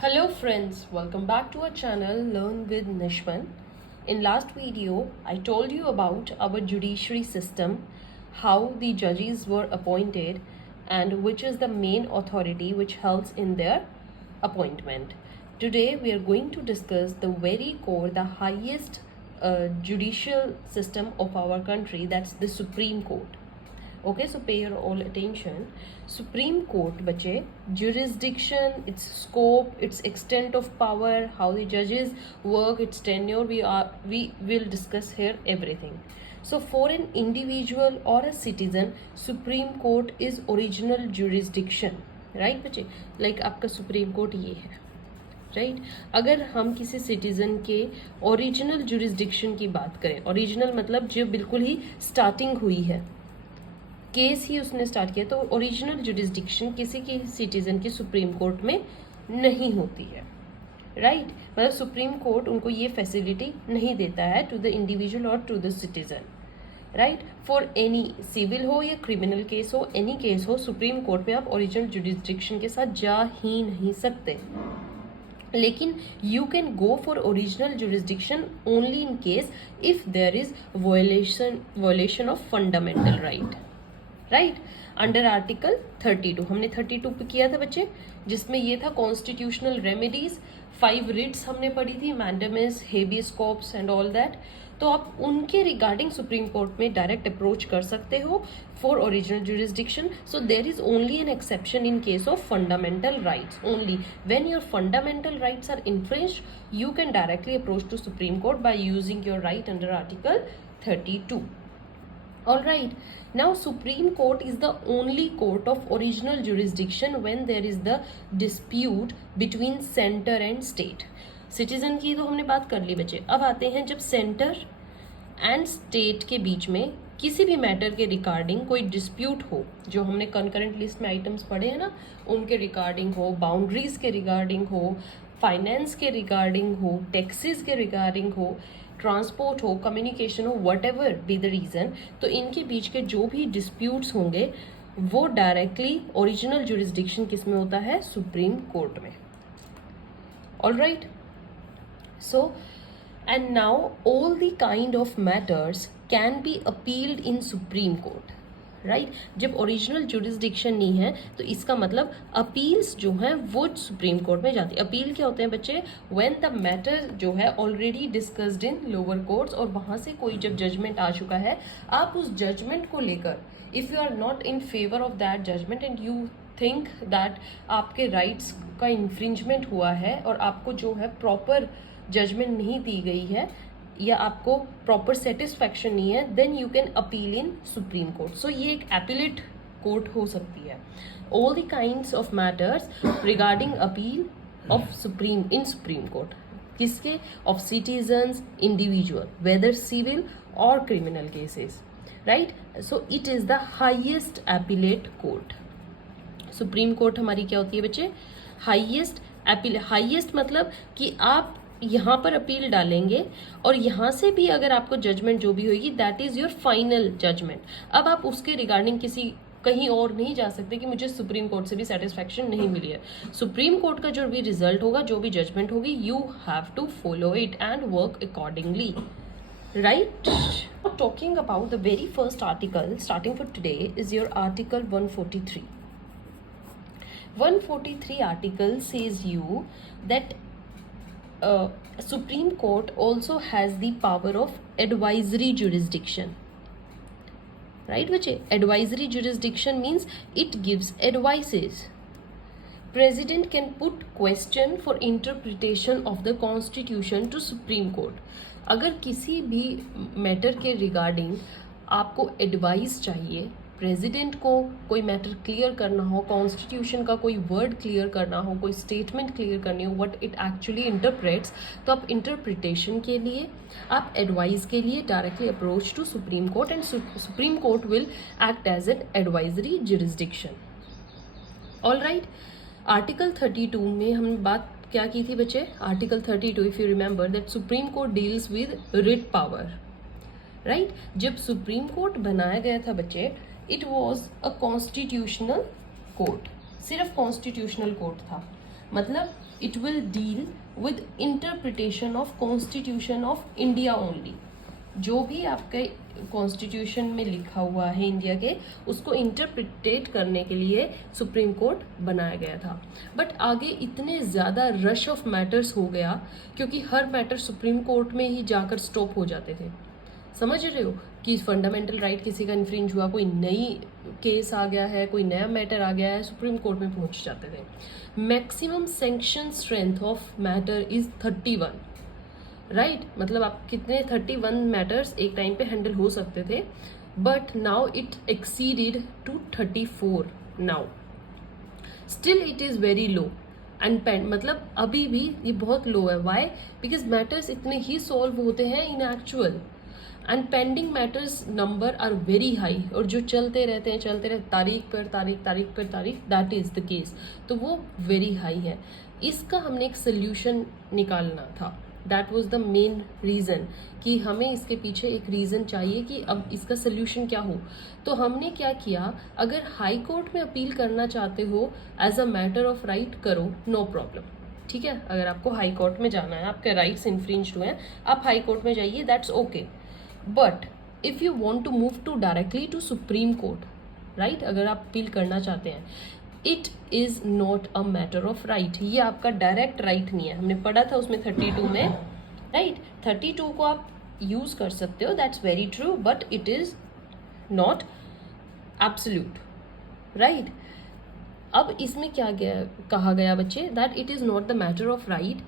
Hello friends, welcome back to our channel Learn with Nishwan. In last video, I told you about our judiciary system, how the judges were appointed and which is the main authority which helps in their appointment. Today we are going to discuss the very core, the highest judicial system of our country, that's the Supreme Court. Okay, so pay your all attention. Supreme Court, bache, jurisdiction, its scope, its extent of power, how the judges work, its tenure, we will discuss here everything. So for an individual or a citizen, Supreme Court is original jurisdiction, right bache? Like आपका Supreme Court ये है, right अगर हम किसी citizen के original jurisdiction की बात करें, ओरिजिनल मतलब जो बिल्कुल ही स्टार्टिंग हुई है, केस ही उसने स्टार्ट किया, तो ओरिजिनल जुरिस्डिक्शन किसी की सिटीजन की सुप्रीम कोर्ट में नहीं होती है, राइट मतलब सुप्रीम कोर्ट उनको ये फैसिलिटी नहीं देता है टू द इंडिविजुअल और to the citizen, right for any civil हो या क्रिमिनल केस हो, एनी केस हो, सुप्रीम कोर्ट में आप ओरिजिनल जुरिस्डिक्शन के साथ जा ही नहीं सकते. लेकिन you can go for original jurisdiction only in case if there is violation of fundamental right, right under article 32. हमने 32 पे किया था बच्चे, जिसमें ये था कॉन्स्टिट्यूशनल रेमेडीज, 5 रिट्स हमने पढ़ी थी, mandamus, habeas corpus and all that. तो आप उनके रिगार्डिंग सुप्रीम कोर्ट में डायरेक्ट अप्रोच कर सकते हो for original jurisdiction. So there is only an exception in case of fundamental rights. Only when your fundamental rights are infringed you can directly approach to supreme court by using your right under article 32. All right. Now, Supreme Court is the only court of original jurisdiction when there is the dispute between center and state. Citizen की तो हमने बात कर ली बच्चे. अब आते हैं जब सेंटर एंड स्टेट के बीच में किसी भी मैटर के रिगार्डिंग कोई डिस्प्यूट हो, जो हमने कंकरेंट लिस्ट में आइटम्स पढ़े हैं ना, उनके रिगार्डिंग हो, बाउंड्रीज के रिगार्डिंग हो, फाइनेंस के रिगार्डिंग हो, टैक्सेस के रिगार्डिंग हो, ट्रांसपोर्ट हो, कम्युनिकेशन हो, whatever be the reason, तो इनके बीच के जो भी डिस्प्यूट्स होंगे वो डायरेक्टली ओरिजिनल जुरिस्डिक्शन किस में होता है? सुप्रीम कोर्ट में. All right. So and now all the kind of matters can be appealed in supreme court, right जब ओरिजिनल जुरिस्डिक्शन नहीं है तो इसका मतलब अपील्स जो हैं वो सुप्रीम कोर्ट में जाती है. अपील क्या होते हैं बच्चे? व्हेन द मैटर जो है already discussed in lower courts और वहां से कोई जब जजमेंट आ चुका है, आप उस जजमेंट को लेकर if you are not in favour of that judgment and you think that आपके राइट्स का इन्फ्रिंजमेंट हुआ है और आपको जो है प्रॉपर जजमेंट नहीं दी गई है या आपको प्रॉपर सेटिस्फैक्शन नहीं है, then you can appeal in supreme court. So ये एक एपिलेट कोर्ट हो सकती है. All the kinds of matters regarding appeal of supreme in supreme court, किसके? Of citizens, individual, whether civil और criminal cases, right. So it is the highest appellate court. Supreme court हमारी क्या होती है बच्चे? Highest appeal. हाइएस्ट मतलब कि आप यहाँ पर अपील डालेंगे और यहाँ से भी अगर आपको जजमेंट जो भी होगी that is your final judgment. अब आप उसके रिगार्डिंग किसी कहीं और नहीं जा सकते कि मुझे सुप्रीम कोर्ट से भी सेटिस्फैक्शन नहीं मिली है. सुप्रीम कोर्ट का जो भी रिजल्ट होगा, जो भी जजमेंट होगी, you have to follow it and work accordingly, right. Talking about the very first article starting for today is your article 143. 143 article says you that Supreme Court also has the power of advisory jurisdiction, right बच्चे? Advisory jurisdiction means it gives advices. President can put question for interpretation of the constitution to Supreme Court. अगर किसी भी matter के regarding आपको advice चाहिए, president को कोई matter clear करना हो, कॉन्स्टिट्यूशन का कोई वर्ड क्लियर करना हो, कोई स्टेटमेंट क्लियर करनी हो, व्हाट इट एक्चुअली इंटरप्रेट्स, तो आप इंटरप्रिटेशन के लिए, आप एडवाइस के लिए directly approach to supreme court and supreme court will act as an advisory jurisdiction. All right. Article 32 में हमने बात क्या की थी बच्चे? Article 32 if you remember that supreme court deals with writ power, right. जब सुप्रीम कोर्ट बनाया गया था बच्चे, it was a constitutional court, सिर्फ कॉन्स्टिट्यूशनल कोर्ट था. मतलब it will deal with interpretation of constitution of India only. जो भी आपके कॉन्स्टिट्यूशन में लिखा हुआ है इंडिया के, उसको इंटरप्रिटेट करने के लिए सुप्रीम कोर्ट बनाया गया था। बट आगे इतने ज़्यादा रश ऑफ मैटर्स हो गया क्योंकि हर मैटर सुप्रीम कोर्ट में ही जाकर स्टॉप हो जाते थे। समझ रहे हो कि फंडामेंटल राइट किसी का इन्फ्रिंज हुआ, कोई नई केस आ गया है, कोई नया मैटर आ गया है, सुप्रीम कोर्ट में पहुंच जाते थे। Maximum sanction strength of matter is 31, right मतलब आप कितने 31 मैटर्स एक टाइम पे हैंडल हो सकते थे, but now it exceeded to 34 now. Still it is very low and pend, मतलब अभी भी ये बहुत लो है। वाई? बिकॉज मैटर्स इतने ही सॉल्व होते हैं in actual, and pending matters number are very high, और जो चलते रहते तारीख पर तारीख, तारीख पर तारीख, दैट इज द केस, तो वो वेरी हाई है। इसका हमने एक सोल्यूशन निकालना था। That was the main reason कि हमें इसके पीछे एक रीज़न चाहिए कि अब इसका सोल्यूशन क्या हो। तो हमने क्या किया, अगर हाई कोर्ट में अपील करना चाहते हो as a matter of right करो, नो प्रॉब्लम, ठीक है। अगर आपको हाई कोर्ट में जाना है, आपके राइट्स इन्फ्रिंज हुए हैं, आप हाई कोर्ट में जाइए, that's okay. But if you want to move to directly to supreme court, right, अगर आप अपील करना चाहते हैं, it is not a matter of right. ये आपका डायरेक्ट राइट नहीं है। हमने पढ़ा था उसमें 32 में, राइट, 32 को आप यूज कर सकते हो, that's very true, but it is not absolute, right. अब इसमें क्या कहा गया बच्चे, that it is not the matter of right.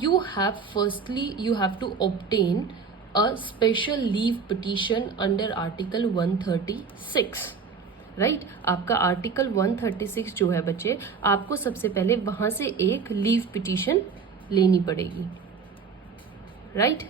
You have to obtain a special leave petition under Article 136, right आपका आर्टिकल 136 जो है बच्चे, आपको सबसे पहले वहां से एक लीव पिटीशन लेनी पड़ेगी, राइट।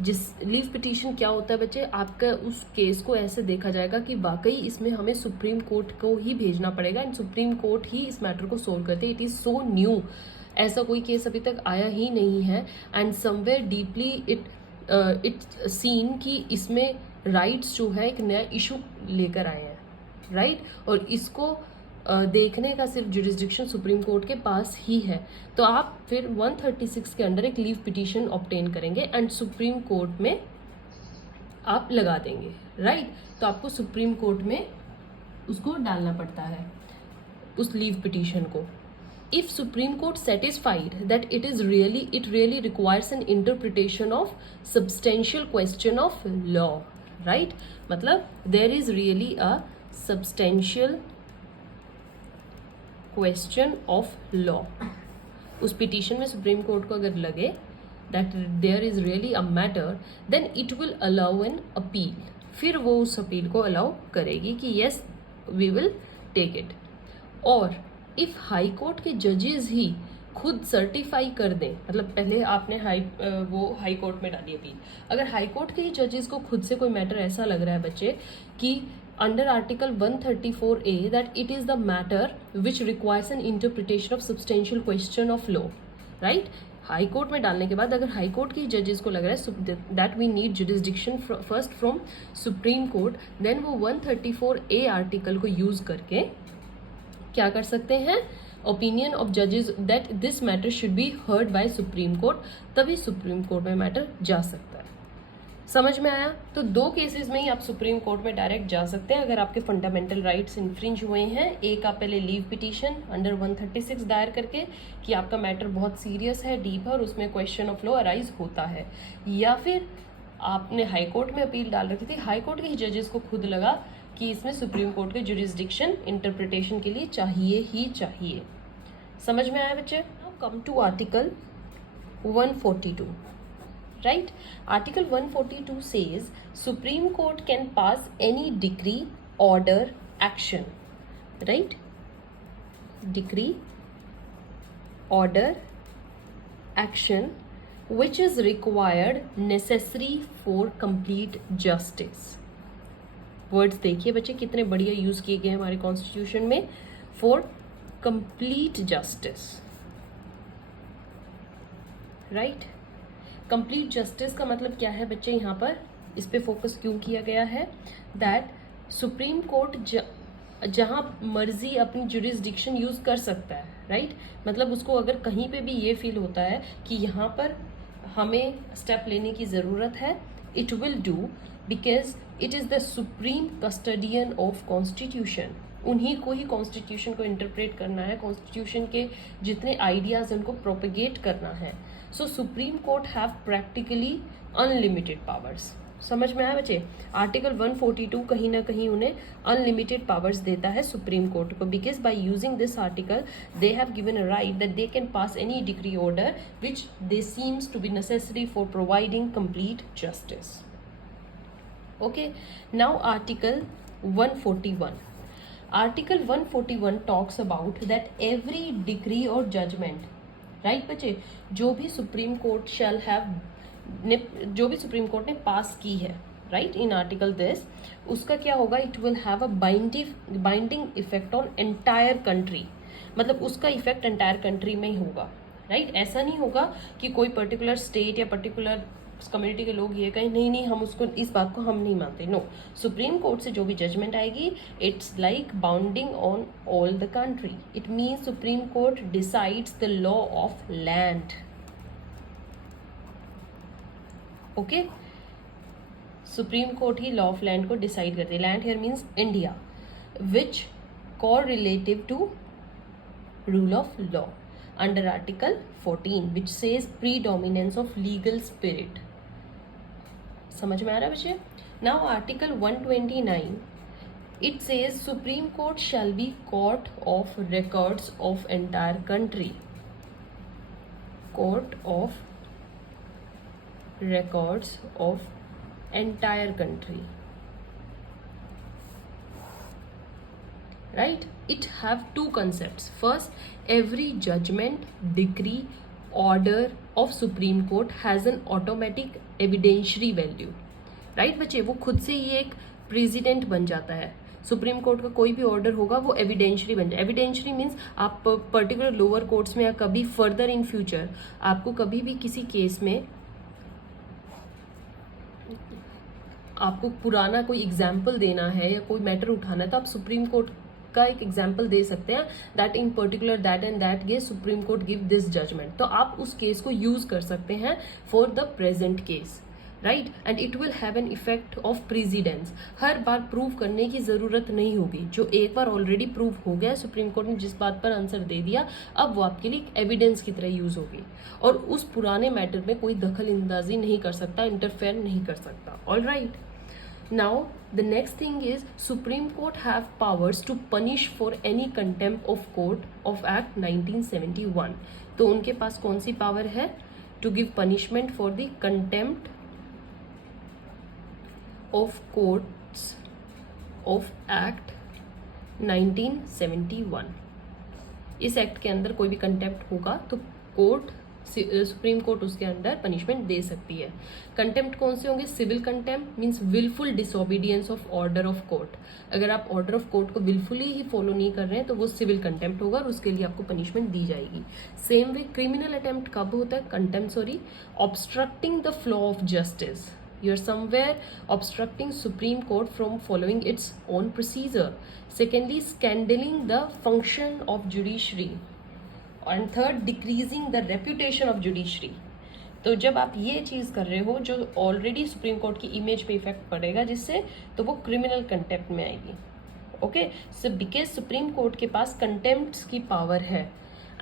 जिस लीव पिटीशन क्या होता है बच्चे, आपका उस केस को ऐसे देखा जाएगा कि वाकई इसमें हमें सुप्रीम कोर्ट को ही भेजना पड़ेगा एंड सुप्रीम कोर्ट ही इस मैटर को सोल्व करते। इट इज़ सो न्यू, ऐसा कोई केस अभी तक आया ही नहीं है, and somewhere deeply it seen कि इसमें राइट्स जो है एक नया इशू लेकर आए हैं, राइट। और इसको देखने का सिर्फ जुरिस्डिक्शन सुप्रीम कोर्ट के पास ही है। तो आप फिर 136 के अंडर एक लीव पिटीशन ऑब्टेन करेंगे एंड सुप्रीम कोर्ट में आप लगा देंगे, राइट। तो आपको सुप्रीम कोर्ट में उसको डालना पड़ता है, उस लीव पिटीशन को। If supreme court satisfied that it really requires an interpretation of substantial question of law, right, मतलब there is really a substantial question of law, उस पिटीशन में सुप्रीम कोर्ट को अगर लगे that there is really a matter, then it will allow an appeal. फिर वो उस appeal को अलाउ करेगी कि yes we will take it. और इफ हाई कोर्ट के जजेस ही खुद सर्टिफाई कर दें, मतलब पहले आपने हाई कोर्ट में डाली अपील, अगर हाई कोर्ट के ही जजेस को खुद से कोई मैटर ऐसा लग रहा है बच्चे कि under Article 134A that it is the matter which requires an interpretation of substantial question of law, right? High court में डालने के बाद अगर हाई कोर्ट के जजेस को लग रहा है that we need jurisdiction first from supreme court, then वो 134A आर्टिकल को यूज करके क्या कर सकते हैं, ओपिनियन ऑफ जजेस that this matter should be heard by supreme court, तभी सुप्रीम कोर्ट में मैटर जा सकता है। समझ में आया? तो दो केसेस में ही आप सुप्रीम कोर्ट में डायरेक्ट जा सकते हैं अगर आपके फंडामेंटल राइट्स इन्फ्रिंज हुए हैं। एक आप पहले लीव पिटीशन अंडर 136 दायर करके कि आपका मैटर बहुत सीरियस है, डीप है और उसमें क्वेश्चन ऑफ लॉ अराइज होता है, या फिर आपने हाई कोर्ट में अपील डाल रखी थी, हाई कोर्ट के ही जजेस को खुद लगा कि इसमें सुप्रीम कोर्ट के जुरिस्डिक्शन इंटरप्रिटेशन के लिए चाहिए ही चाहिए। समझ में आया बच्चे? Now come to article 142, right? Article 142 says Supreme Court can pass any decree, order, action, right? Decree, order, action which is required necessary for complete justice. Words देखिए बच्चे कितने बढ़िया यूज किए गए हैं हमारे कॉन्स्टिट्यूशन में, for complete justice, right. Complete justice का मतलब क्या है बच्चे, यहाँ पर इस पे फोकस क्यों किया गया है, दैट सुप्रीम कोर्ट जहाँ मर्जी अपनी जुरिस्डिक्शन यूज कर सकता है, राइट? मतलब उसको अगर कहीं पे भी ये फील होता है कि यहाँ पर हमें स्टेप लेने की ज़रूरत है, it will do, because it is the supreme custodian of constitution. उन्हीं को ही कॉन्स्टिट्यूशन को इंटरप्रेट करना है, कॉन्स्टिट्यूशन के जितने आइडियाज उनको प्रोपेगेट करना है। So supreme court have practically unlimited powers. समझ में आया बच्चे? आर्टिकल 142 कहीं ना कहीं उन्हें अनलिमिटेड पावर्स देता है सुप्रीम कोर्ट को, because by using this article they have given a right that they can pass any decree order which they seems to be necessary for providing complete justice. Okay, now article 141. Article 141 talks about that every decree or judgment, right बच्चे, जो भी supreme court shall have जो भी supreme court ने पास की है, right, in article this, उसका क्या होगा, it will have a binding effect on entire country. मतलब उसका इफेक्ट एंटायर कंट्री में ही होगा, राइट? ऐसा नहीं होगा कि कोई पर्टिकुलर स्टेट या पर्टिकुलर कम्युनिटी के लोग ये कहें नहीं नहीं हम उसको, इस बात को हम नहीं मानते। नो, सुप्रीम कोर्ट से जो भी जजमेंट आएगी it's like bounding on all the country. It means supreme court decides the law of land. Okay, supreme court ही लॉ ऑफ लैंड को डिसाइड करती है। Land here means India, which correlative to rule of law under article 14 which says predominance of legal spirit. समझ में आ रहा है बच्चे? Now article 129 it says supreme court shall be court of records of entire country. Court of records of entire country, right? It have two concepts. First, every judgment, decree, order of Supreme Court has an automatic evidentiary value, right बच्चे? वो खुद से ही एक president बन जाता है। Supreme court का कोई भी ऑर्डर होगा वो एविडेंशरी बन जाए। एविडेंशरी मीन्स आप पर्टिकुलर लोअर कोर्ट्स में या कभी फर्दर इन फ्यूचर आपको कभी भी किसी केस में आपको पुराना कोई एग्जाम्पल देना है या कोई मैटर उठाना है तो आप सुप्रीम कोर्ट का एक एग्जाम्पल दे सकते हैं, that in particular that and that case supreme court give this judgment. तो आप उस केस को यूज कर सकते हैं for the present case, right? And it will have an effect of precedence. हर बार प्रूव करने की जरूरत नहीं होगी। जो एक बार ऑलरेडी प्रूव हो गया, सुप्रीम कोर्ट ने जिस बात पर आंसर दे दिया, अब वो आपके लिए एविडेंस की तरह यूज होगी और उस पुराने मैटर में कोई दखल अंदाजी नहीं कर सकता, इंटरफेयर नहीं कर सकता। All right, now the next thing is Supreme Court have powers to punish for any contempt of court of Act 1971। तो उनके पास कौन सी पावर है? to give punishment for the contempt of courts of Act 1971। इस act के अंदर कोई भी contempt होगा तो कोर्ट, सुप्रीम कोर्ट उसके अंडर पनिशमेंट दे सकती है। कंटेम्प्ट कौन से होंगे? Civil contempt means wilful disobedience of order of court. अगर आप ऑर्डर ऑफ कोर्ट को विलफुली ही फॉलो नहीं कर रहे हैं तो वो सिविल कंटेम्प्ट होगा और उसके लिए आपको पनिशमेंट दी जाएगी। सेम वे क्रिमिनल अटेम्प्ट कब होता है? Contempt, sorry, obstructing the flow of justice. You are somewhere obstructing Supreme Court from following its own procedure. Secondly, scandaling the function of judiciary. And third, decreasing the reputation of judiciary. तो जब आप ये चीज़ कर रहे हो जो already supreme court की image पे इफेक्ट पड़ेगा जिससे, तो वो क्रिमिनल कंटेम्प्ट में आएगी। Okay, so because supreme court के पास कंटेम्प्ट की पावर है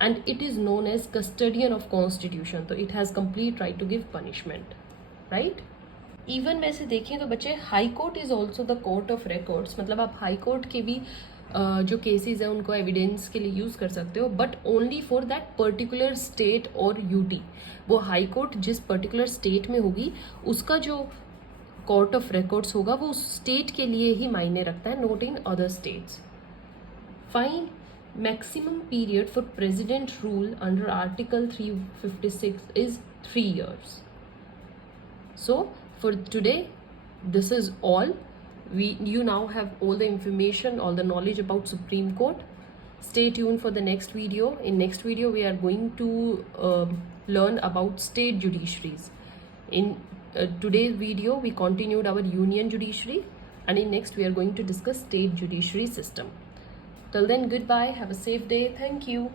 and it is known as custodian of constitution, तो it has complete right to give punishment, right? Even वैसे देखें तो बच्चे high court is also the court of records. मतलब आप हाई कोर्ट के भी जो केसेस हैं उनको एविडेंस के लिए यूज़ कर सकते हो, but only for that particular state और यूटी। वो हाई कोर्ट जिस पर्टिकुलर स्टेट में होगी उसका जो कोर्ट ऑफ रिकॉर्ड्स होगा वो उस स्टेट के लिए ही मायने रखता है, not in other states. Fine, maximum period for president rule under article 356 is 3 years. So for today this is all. You now have all the information, all the knowledge about Supreme Court. Stay tuned for the next video. In next video we are going to learn about state judiciaries. In today's video we continued our union judiciary, and in next we are going to discuss state judiciary system. Till then, goodbye. Have a safe day. Thank you.